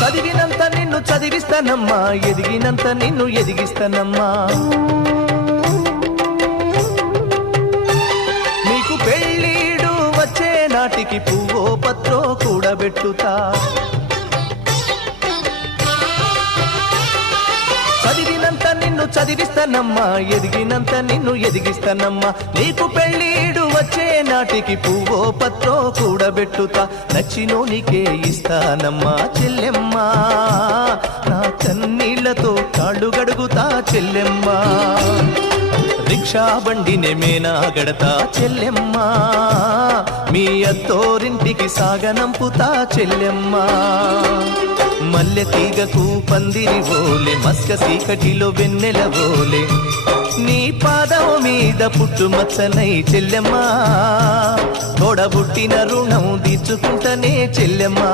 చదివినంత నిన్ను చదివిస్తానమ్మా, ఎదిగినంత నిన్ను ఎదిగిస్తానమ్మా. నీకు పెళ్ళీడు వచ్చే నాటికి పువ్వో పత్రో కూడబెట్టుతా. చదివినంత నిన్ను చదివిస్తానమ్మా, ఎదిగినంత నిన్ను ఎదిగిస్తానమ్మా. నీకు పెళ్ళీడు వచ్చే నాటికి పువ్వో పత్రో కూడబెట్టుతా. నచ్చినోనికే ఇస్తానమ్మా చెల్లెమ్మా, నా కన్నీళ్లతో కాళ్ళు గడుగుతా చెల్లెమ్మా. రిక్షా బండినే మేనా గడతా చెల్లెమ్మా, మీ అత్తోరింటికి సాగనంపుతా చెల్లెమ్మా. మల్లె తీగకు పందిరి ఓలే, మస్క సీకటిలో వెన్నెల ఓలే, నీ పాదం మీద పుట్టుమచ్చనై చెల్లెమ్మా. తోడబుట్టిన రుణం తీర్చుకుంటనే చెల్లెమ్మా,